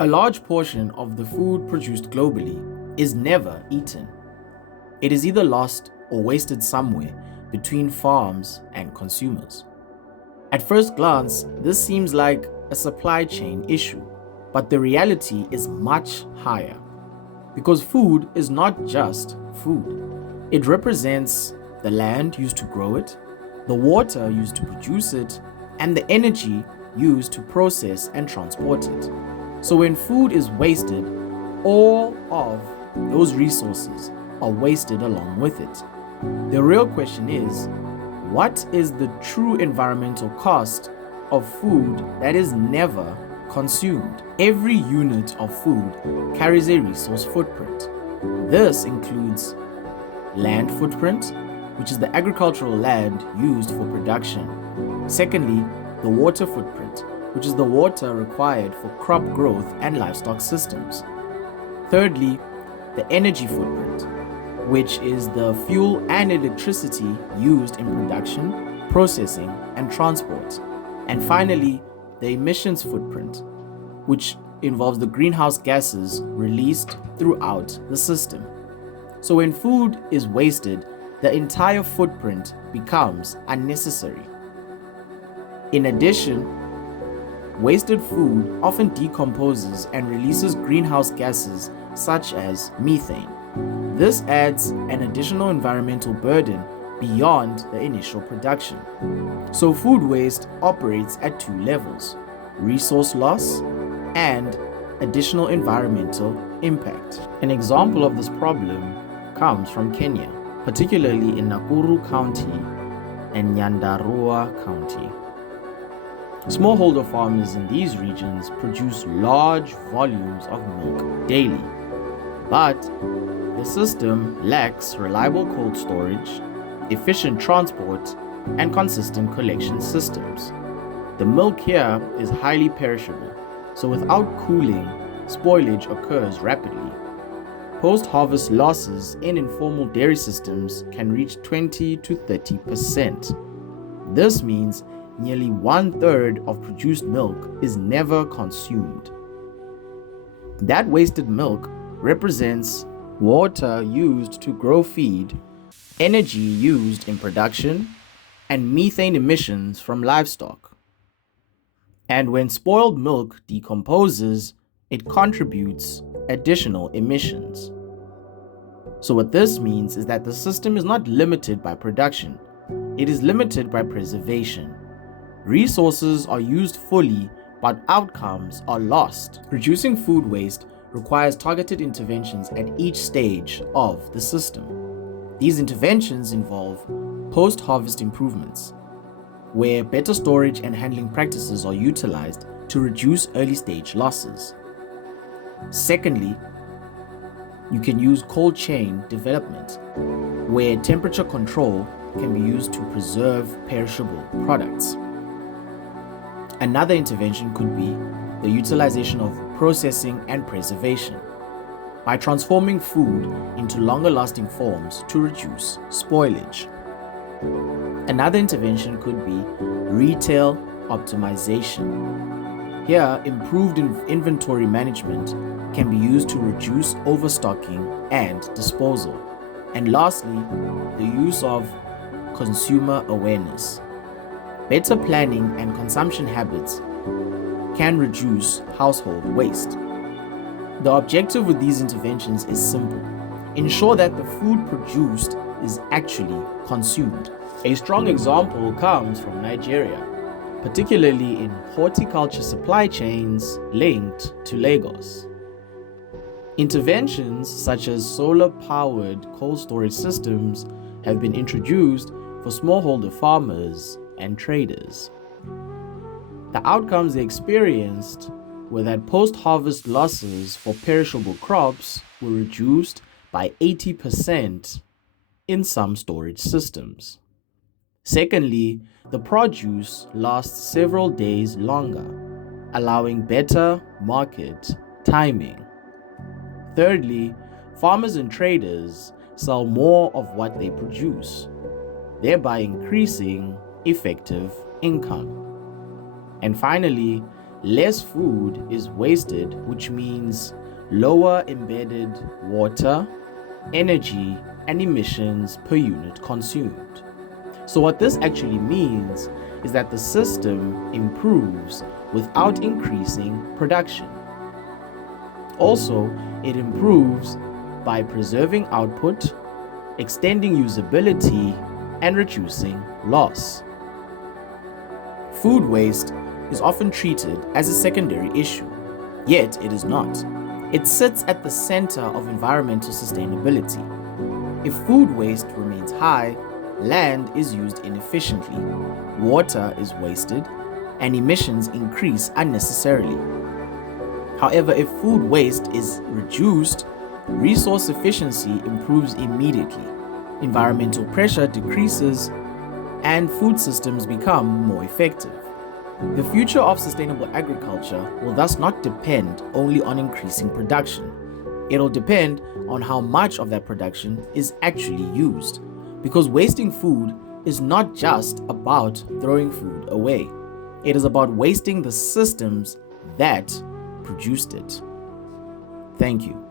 A large portion of the food produced globally is never eaten. It is either lost or wasted somewhere between farms and consumers. At first glance, this seems like a supply chain issue, but the reality is much higher. Because food is not just food. It represents the land used to grow it, the water used to produce it, and the energy used to process and transport it. So when food is wasted, all of those resources are wasted along with it. The real question is, what is the true environmental cost of food that is never consumed? Every unit of food carries a resource footprint. This includes land footprint, which is the agricultural land used for production. Secondly, the water footprint, which is the water required for crop growth and livestock systems. Thirdly, the energy footprint, which is the fuel and electricity used in production, processing, and transport. And finally, the emissions footprint, which involves the greenhouse gases released throughout the system. So when food is wasted, the entire footprint becomes unnecessary. In addition, wasted food often decomposes and releases greenhouse gases such as methane. This adds an additional environmental burden beyond the initial production. So food waste operates at two levels: resource loss and additional environmental impact. An example of this problem comes from Kenya, particularly in Nakuru County and Nyandarua County. Smallholder farmers in these regions produce large volumes of milk daily, but the system lacks reliable cold storage, efficient transport, and consistent collection systems. The milk here is highly perishable, so without cooling, spoilage occurs rapidly. Post-harvest losses in informal dairy systems can reach 20 to 30%. This means nearly 1/3 of produced milk is never consumed. That wasted milk represents water used to grow feed, energy used in production, and methane emissions from livestock. And when spoiled milk decomposes, it contributes additional emissions. So what this means is that the system is not limited by production, it is limited by preservation. Resources are used fully, but outcomes are lost. Reducing food waste requires targeted interventions at each stage of the system. These interventions involve post-harvest improvements, where better storage and handling practices are utilized to reduce early-stage losses. Secondly, you can use cold chain development, where temperature control can be used to preserve perishable products. Another intervention could be the utilization of processing and preservation by transforming food into longer-lasting forms to reduce spoilage. Another intervention could be retail optimization. Here, improved inventory management can be used to reduce overstocking and disposal. And lastly, the use of consumer awareness. Better planning and consumption habits can reduce household waste. The objective with these interventions is simple: ensure that the food produced is actually consumed. A strong example comes from Nigeria, particularly in horticulture supply chains linked to Lagos. Interventions such as solar-powered cold storage systems have been introduced for smallholder farmers and traders. The outcomes they experienced were that post-harvest losses for perishable crops were reduced by 80% in some storage systems. Secondly, the produce lasts several days longer, allowing better market timing. Thirdly, farmers and traders sell more of what they produce, thereby increasing effective income. And finally, less food is wasted, which means lower embedded water, energy, and emissions per unit consumed. So what this actually means is that the system improves without increasing production. Also, it improves by preserving output, extending usability, and reducing loss. Food waste is often treated as a secondary issue, yet it is not. It sits at the center of environmental sustainability. If food waste remains high, land is used inefficiently, water is wasted, and emissions increase unnecessarily. However, if food waste is reduced, resource efficiency improves immediately, environmental pressure decreases, and food systems become more effective. The future of sustainable agriculture will thus not depend only on increasing production. It'll depend on how much of that production is actually used. Because wasting food is not just about throwing food away. It is about wasting the systems that produced it. Thank you.